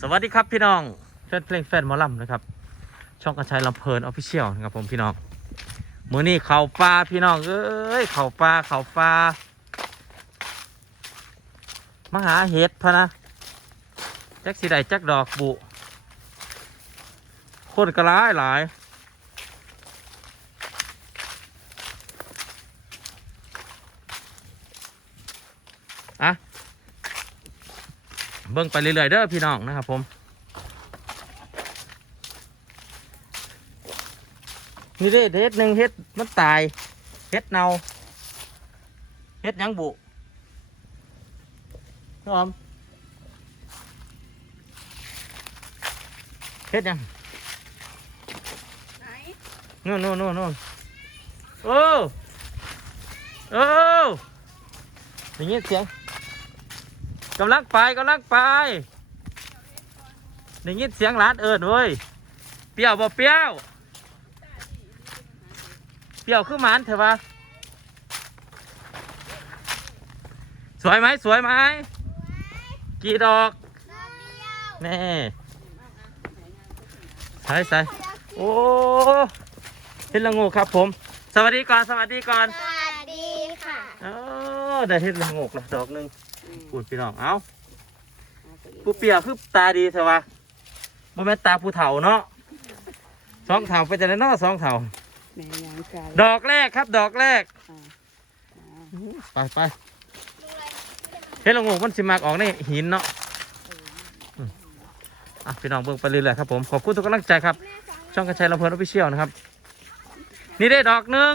สวัสดีครับพี่น้องแฟนเพลงแฟนมอลำนะครับ ช่องกระชายลำเพลินออฟฟิเชียลนะครับผมพี่น้องมือนี้เข่าปลาพี่น้องเอ้ยเข่าปลาเข่าปลามหาเห็ดพะนะแจักสีใดแจักดอกบุคนกระไรหลายอะ เบิ่งไปเรื่อยๆเด้อพี่น้องนะครับผมนี่เด้เฮ็ดหนึ่งเฮ็ดมันตายเฮ็ดเนาเฮ็ดยังบุน้อมเฮ็ดยังนู่นนู่นนู่นนู่นโอ้โอ้อย่างงี้เสียง กำลังไปกำลังไปอย่างงี้เสียงร้านเอิญเว้ย เปรี้ยวบ่เปรี้ยว เปรี้ยวคือหมันเถอะวะสวยไหมสวยไหม กี่ดอกแน่ใส่ใส่โอ้เห็ดละโงูครับผม สวัสดีก่อน สวัสดีก่อน สวัสดีค่ะเออได้เห็ดละโงูละดอกหนึ่ง พูดพี่น้อง เอ้าผู้เปรี้ยวคือตาดีเถอะวะบ่แม่นตาผู้เฒ่าเนาะสองเฒ่าไปจะได้เนาะสองเฒ่า แม่ยังไก่ดอกแรกครับ ดอกแรก ไปไปเฮ็ดละโงกมันสิมากออกในหินเนาะอืมอะพี่น้องเบิ่งไปเรื่อยๆครับผม ขอบคุณทุกกำลังใจครับ ช่องกระชายลำเพลินออฟฟิเชียลนะครับ นี่ได้ดอกหนึ่ง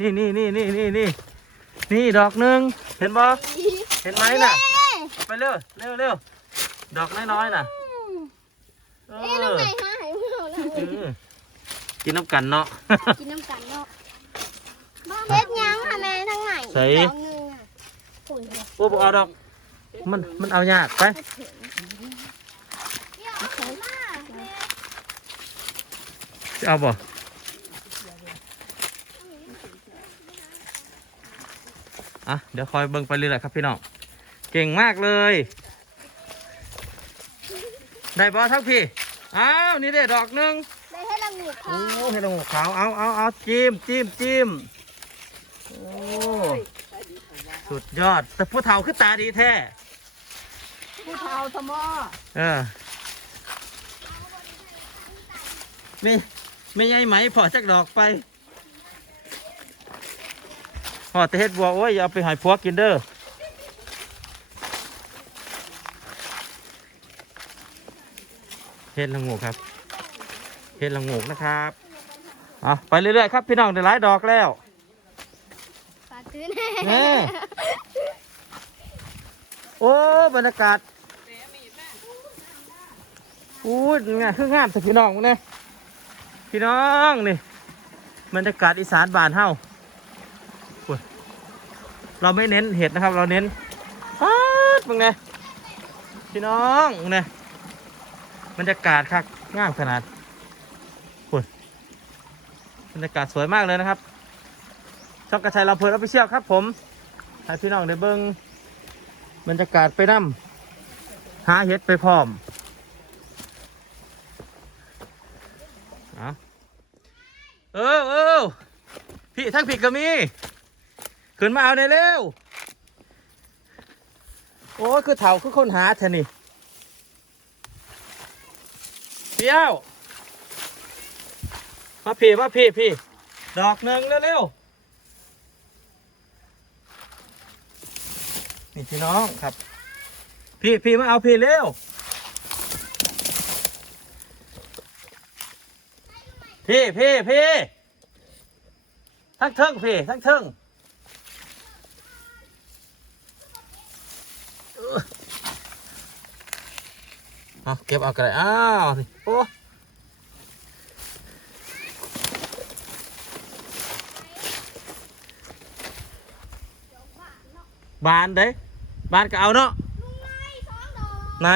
นี่นี่นี่นี่นี่นี่ นี่ดอกหนึ่งเห็นบ่เห็นไหมน่ะ ไปเร็วเร็วเร็วดอกน้อยๆน่ะเอเอ๊ะทำอไมหาหายไม่เอาแล้วเออกินน้ำกันเนาะ กินน้ำกันเนาะเฮ็ดยังค่ะแม่ทั้งไหนใส่ ดอกหนึงอะฝุ่นเหรอโอ้บ่เอาดอก มันมันเอายากไปเดี๋ยวเอามาแม่จะเอาบ่ อะเดี๋ยวคอยเบิ่งไปเรื่อยๆครับพี่น้องเก่งมากเลย ได้บอทั้งพี่อ้าวนี่ได้ดอกหนึ่งได้ให้ละงูพอโอ้เห็ดละโงกขาวเอาเอาเอาจิ้มจิ้มจิ้มโอ้สุดยอดแต่ผู้เฒ่าคือตาดีแท้ผู้เฒ่าสมอเออไม่ไม่ใหญ่ไหมพอจักดอกไป พอแต่เฮ็ดบัวโอ้ยอย่าเอาไปใหายพัวกินเด้อเฮ็ดละโงกครับเฮ็ดละโงกนะครับอะไปเรื่อยๆครับพี่น้องได้หลายดอกแล้วปาตื้อแน่แน่โอ้บรรยากาศอู้ยงามคืองามแต่พี่น้องเนี่ยพี่น้องนี่บรรยากาศอีสานบ้านเฮาโอ้ย เราไม่เน้นเห็ดนะครับ เราเน้นป๊าดมึงเนี่ยพี่น้องมึงเนี่ยบรรยากาศครับงามขนาดโอ้ยบรรยากาศสวยมากเลยนะครับช่องกระชายลำเพลินออฟฟิเชียลครับ ผมให้พี่น้องได้เบิ้งบรรยากาศไปนั่หาเห็ดไปพร้อมเอาเออเออพี่ทั้งผิดก็มี ขึ้นมาเอาในเร็ว โอ้คือเถาคือคนหาเถอนี่เปี้ยวมาพี่มาพี่พี่ ดอกหนึ่งเร็วๆนี่พี่น้องครับ พี่พี่มาเอาพี่เร็ว พี่พี่พี่ทั้งเทิงพี่ทั้งเทิงเออ เอาเก็บเอากระไรอ้าวสิโอ้บานเด้บานก็เอาเนาะไหน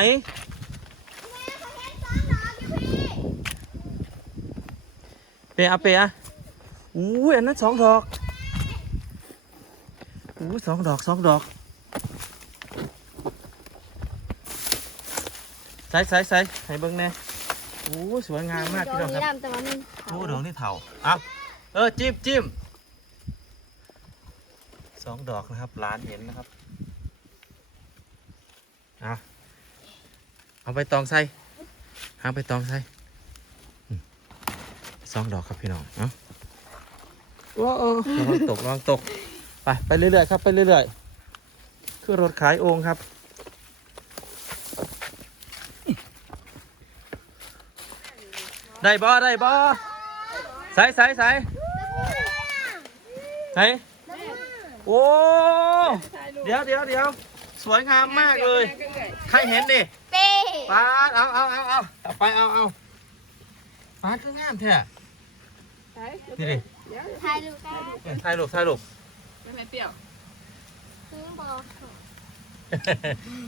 เปะเอาเปะอะอู้ยอันนั้นสองดอกอู้สองดอกสองดอก ใส่ใส่ใส่ให้เบิ้งแน่โอ้สวยงามมากพี่น้องครับ ดำแต่ว่ามันโอ้ดอกนี่เถาเอาเออจิ้มจิ้มสองดอกนะครับร้านเห็นนะครับเอาเอาไปตองใส่หาไปตองใส่อืมสองดอกครับพี่น้องเอาว้าวระวังตกระวังตก ไปไปเรื่อยๆครับไปเรื่อยๆคือรถขายโองครับ ได้บ่ได้บ่ใส่ใส่ใส่ใส่โอ้เดี๋ยวเดี๋ยวเดี๋ยวสวยงามมากเลย ใครเห็นดิเป้ปาดเอาเอาเอาเอาเอาไปเอาเอาปาดก็งามแท้นี่ดิถ่ายรูปได้เอ้ยถ่ายรูปถ่ายรูปไม่เปรี้ยวคือบอก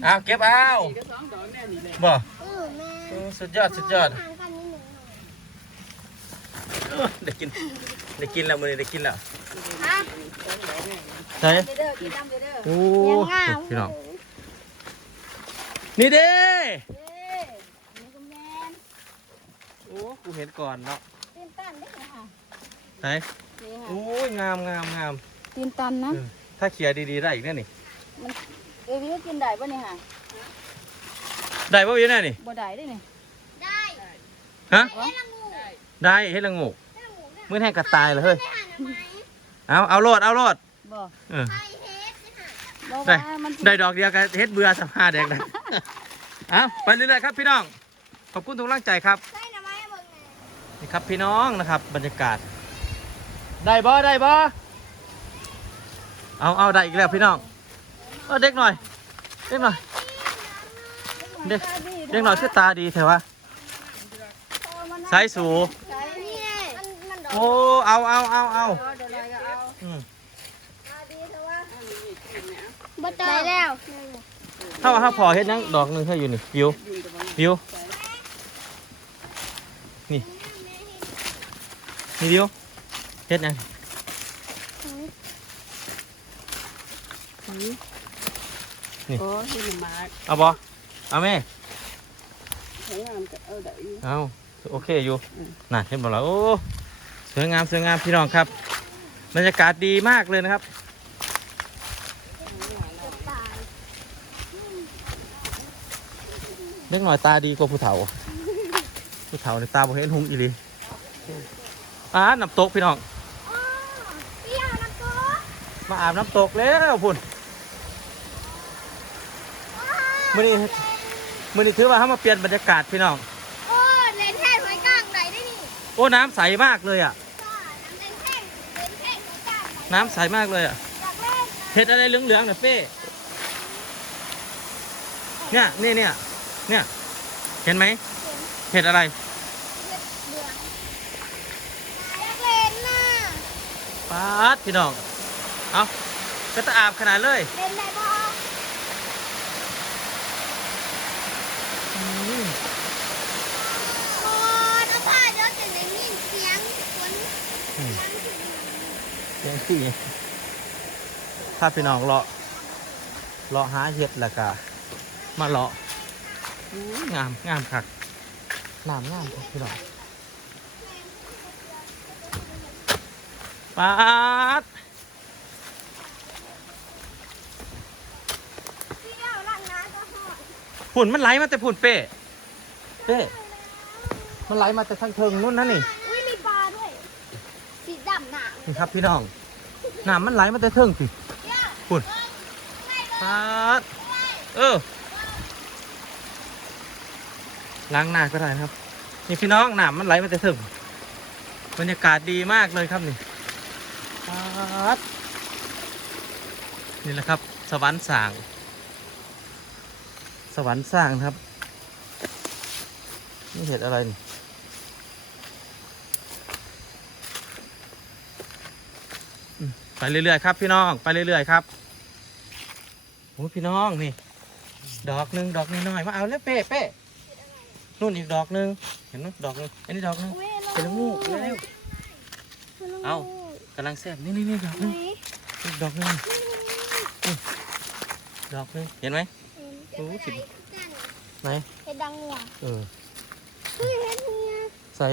เอาเก็บเอาอีกก็สองดอกแน่นี่เลยบ่เออแม่โอ้สุดยอดสุดยอด ห่างกันนิดหนึ่ง ได้กินได้กินแล้วมือนี้ได้กินแล้วฮะใช่เด้อกินน้ำเด้อโอ้ยังงามพี่น้องนี่เด้เอ้ยนี่ก็แม่นโอ้กูเห็นก่อนเนาะตีนตันได้ไหมคะไหนนี่ค่ะโอ้ยงามงามงามตีนตันนะเออถ้าเขียร์ดีๆได้อีกแน่นี่เอวิวกินได้ป่ะเนี่ยค่ะได้ป่ะพี่แน่นี่บ่ได้ได้เนี่ยได้ฮะให้ละงูได้เฮ็ดละงูให้ละงูเนี่ย มื้อแห้งกระตายเลยเฮ้ยให้หาหน่อไม้เอาเอาโลดเอาโลดบ่เออไข่เฮ็ดสิค่ะบ่ได้ว่ามันได้ดอกเดียวกันเฮ็ดเบื่อสภาแดกนะเอาไปเรื่อยๆครับพี่น้อง ขอบคุณทุกกำลังใจครับใส่หน่อไม้เบิ่งแน่นี่ครับพี่น้องนะครับบรรยากาศ ได้บ่ได้บ่เอาเอาได้อีกแล้วพี่น้องเออเด็กหน่อยเด็กหน่อย เด็ก เด็กหน่อยคือตาดีเถอะวะสายสูใส่นี่มันมันดอก โอ้ เอาเอาเอาเอาเดี๋ยวอะไรก็เอาอืมมาดีเถอะว่าบ่เจอได้แล้วถ้าว่าถ้าพอเฮ็ดนังดอกหนึงให้อยู่นี่วิววิวนี่นี่วิวเฮ็ดยังนี่โอ้ยมันมาเอาบ่เอาแม่ใช้งานก็เอาได้อยู่เอาโอเคอยู่น่ะเห็นบ่ล่ะโอ้ สวยงามสวยงามพี่น้องครับบรรยากาศดีมากเลยนะครับ เล็กหน่อยตาดีกว่าผู้เฒ่า ผู้เฒ่าในตาบ่เห็นหุงอีหลีอ่าน้ำตกพี่น้องอ๋อเปรี้ยวนะกูมาอาบน้ำตกแล้วพุ่นมื้อนี้มื้อนี้ถือว่าเฮามาเปลี่ยนบรรยากาศพี่น้อง โอ้เล่นแท่นไว้กลางไหนได้นี่ โอ้น้ำใสมากเลยอะ นน้ำใสมากเลยอะอยากเล่นเห็ดอะไรเหลืองๆน่ะเป้เนี่ยเนี่ยเนี่ยเนี่ยเห็นไหมเห็ดอะไรเบื่ออยากเล่นน่ะปาดพี่น้อง เอาก็จะอาบขนาดเลยเล่นได้บ่อืม โอ้น้ำผ้าเดี๋ยวจะได้ยินเสียงฝน อืม ดังขึ้น ยัง ที่ถ้าพี่น้องเลาะเลาะหาเห็ดแล้วก็มาเลาะอู้ยงามงามคักน้ำงามครับพี่น้องปาดเปรี้ยวลั่นน้ำก็หอดฝุ่นมันไหลมาแต่ฝุ่นเป้เป้มันไหลมาแต่ทางเทิงนู่นนั่นนี่อุ้ยมีปลาด้วยสีดำหนานี่ครับพี่น้อง น้ำมันไหลมาแต่เทิงสิฝุ่นปาดเออล้างหน้าก็ได้ครับ นี่พี่น้องน้ำมันไหลมาแต่เทิงบรรยากาศดีมากเลยครับนี่ปาดนี่แหละครับ สวรรค์สร้าง สวรรค์สร้างครับ นี่เห็ดอะไรนี่ อืม ไปเรื่อยๆครับ พี่น้องไปเรื่อยๆครับโอ้ยพี่น้องนี่ ดอกหนึ่งดอกน้อยๆมาเอาแล้วเป๊ะเป๊ะนู่นอีกดอกหนึ่งเห็นไหมดอกหนึงอันนี้ดอกหนึงอุ้ยเป็นงูเร็ว เอา กำลังแซ่บนี่นี่นี่ดอกหนึงอีกดอกหนึงอืมดอกหนึงเห็นไหม โอ้โอ้สิสิไหนเห็ดดังหัวเออคือเห็ดเนี้ยใส่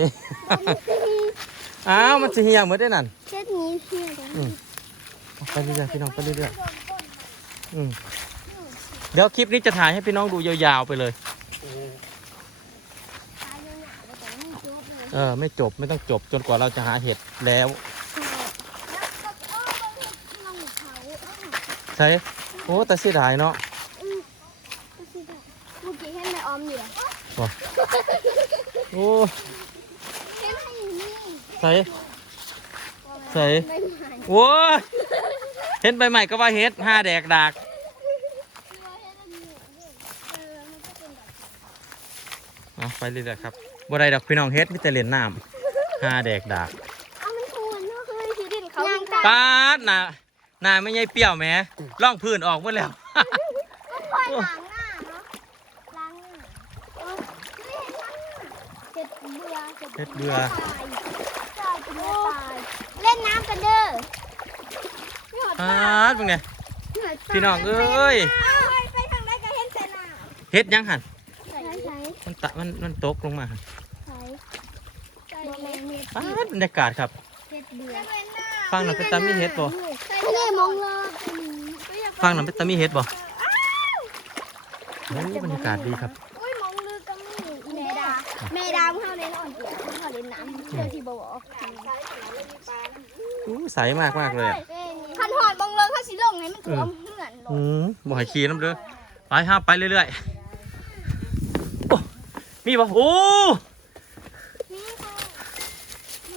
อ้าวมันสิเหี่ยงเหมือนได้นั่น เห็ดนี้เฮียดังอืมเอา ไปเรื่อยๆพี่น้องไปเรื่อยๆอืมเดี๋ยวคลิปนี้จะถ่ายให้พี่น้องดูยาวๆไปเลยตายยังหนาแต่ไม่จบเลยเออไม่จบไม่ต้องจบจนกว่าเราจะหาเห็ดแล้วแล้วก็เออมันเห็ดลงเขาใช่โอ้แต่เสียดายเนาะอืมก็สิได้เมื่อกี้เห็นแม่ออมอยู่โอ้เห็นให้อยู่นี่ใส่ใส่ไม่หายโอ้ย เห็นใบใหม่ก็ว่าเห็ดห้าแดกดากตัวเห็ดอันนี้เออมันก็เป็นแบบเอาไปเรื่อยๆครับบ่ได้ดอกพี่น้องเฮ็ดมีแต่เล่นน้ำห้าแดกดากเอามันควรเนาะเคยที่ดินเขายังตาปาดหน้าหน้าไม่ใช่เปรี้ยวแหมล่องพื้นออกหมดแล้ว คอยล้างหน้าเนาะล้างหน้าเออไม่เห็นล้างหน้าเห็ดเบื่อเฮ็ดเบื่อ ตายตายเป็นเบื่อตายเล่นน้ำกันเด้อ ปาดมึงเนี่ยพี่น้องเอ้ยไปไปทางไหนก็เห็นแต่หน้าเฮ็ดยังหันใส่ใส่มันตะมันมันตกลงมาหั่นใส่ใส่เม็ดปาดบรรยากาศครับเห็ดเบื่อฟังหน่อยเป็นตามีเฮ็ดบ่ไม่ได้มองเลยฟังหน่อยเป็นตามีเฮ็ดบ่โอ้บรรยากาศดีครับอุ้ยมองลือก็มีเมดาเมดาเขาเล่นอ่อนเดียวเขาเล่นน้ำเชื่อที่บอกอู้ใสมากมากๆเลยอะขันหอดบอ งเลยเขาสิลงไงมันท่วมเหือนลอืงมบ่ให้ขี่น้ำเด้อไปห้าไปเรื่อยๆโอ้มีบ่โอ้นี่ค่ะ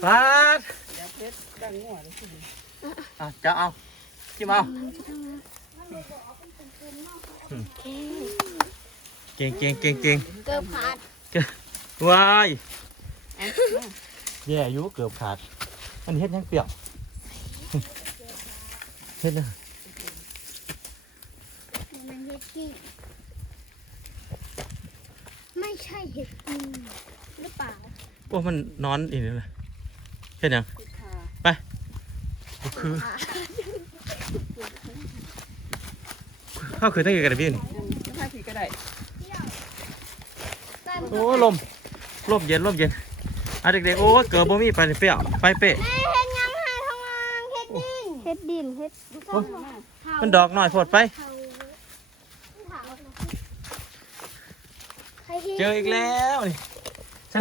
ปาดเดี๋ยวเพชรดังหัวเลยสิอะจะเอาจิ้มเอาเก่งเก่งเก่งเก่งเกือบขาดวายเอ๊ะแย่อายุเกือบขาด อันนี้เฮ็ดยังเปรี้ยวเฮ็ดนะ มันเห็ดกี้ไม่ใช่เห็ดกินหรือเปล่าโอ้มันนอนอีกนี่เลยเฮ็ดยังติดขาก็คือข้าวคือตั้งแต่กระดิ่งถ้าผีก็ได้โอ้ลมลมเย็นลมเย็นอะเด็กๆโอ้เกือบบ่มีไปเปรี้ยวไปเป๊ะแม่เห็ดยังหาทางล่างเห็ดดินเห็ดดินเห็ดโอ้มันดอกหน่อยโพดไป เจออีกแล้วนี่ใช่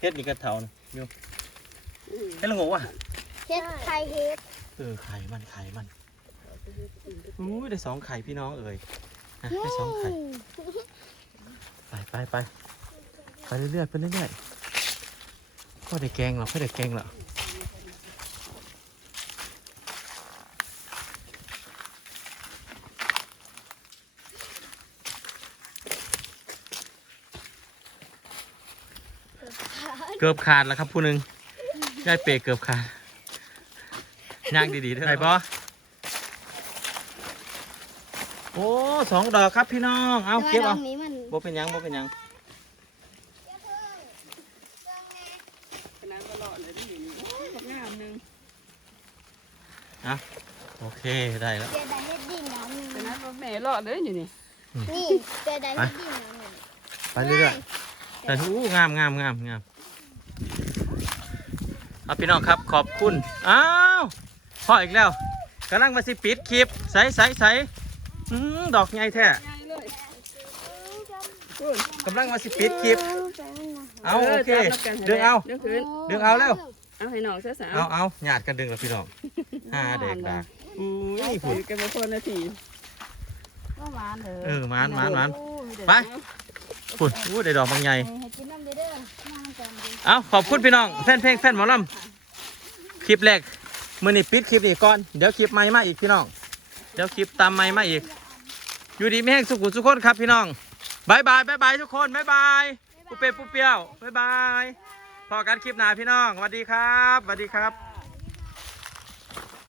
เฮ็ดนี่กระเถานะอยู่เฮ็ดละงงว่ะเห็ดไข่เห็ดเออไข่มันไข่มันอุ้ยได้สองไข่พี่น้องเอ่ยนะได้สองไข่ไปไปไปไปเรื่อยๆไปเรื่อยๆพ่อได้แกงหรอพ่อได้แกงหรอ เกือบขาดแล้วครับผู้หนึ่งยายเปรย์เกือบขาดย่างดีๆเท่าไหร่ปะโอ้สองดอกครับพี่น้อง เอาเก็บเอานี้มันบ่เป็นหยังบ่เป็นหยังขนาดตลอดเลยที่อยู่นี่โอ้ยบักงามหนึงโอเคได้แล้วเจไดเฮ็ดดินแล้วหนึ่งขนาดว่าแม่รอดเลยอยู่นี่ นี่เจไดเฮ็ดดินแล้วหนึ่งไปเรื่อยๆแต่อู้งามงามงามงาม เอาพี่น้องครับขอบคุณ อ้าวพ่ออีกแล้วกำลังมาสิปิดคลิปใสใสใสอืมดอกใหญ่แท้ง่ายเลยคุณกำลังมาสิปิดคลิป เอาโอเคจับนกกันให้ดึงเอาดึงขึ้นดึงเอาแล้ว เอาให้น้องเสียสาวเอาเอาหยาดกันดึงแล้วพี่น้องห้าเด็กดากอุ้ยผผุลดกันมาคนละทีก็หวานเลยเออหวานหวานหวานโอ้ยเดี๋ยวไป นะผุดอู้ได้ดอกบางใหญ่ให้กินน้ำเด้อเด้อมาก่อนดิเอาขอบคุณพี่น้องแฟนเพลงแฟนหมอลำคลิปแรกมือนี้ปิดคลิปนี้ก่อนเดี๋ยวคลิปใหม่มาอีกพี่น้อง เดี๋ยวคลิปตามใหม่มาอีก อยู่ดีไม่แห้งสุขุมสุขคนครับพี่น้องบายบายบายบายทุกคนบายบายปุ๊เป้ปุ๊เปี้ยวบายบายพอกันคลิปหน้าพี่น้องสวัสดีครับสวัสดีครับ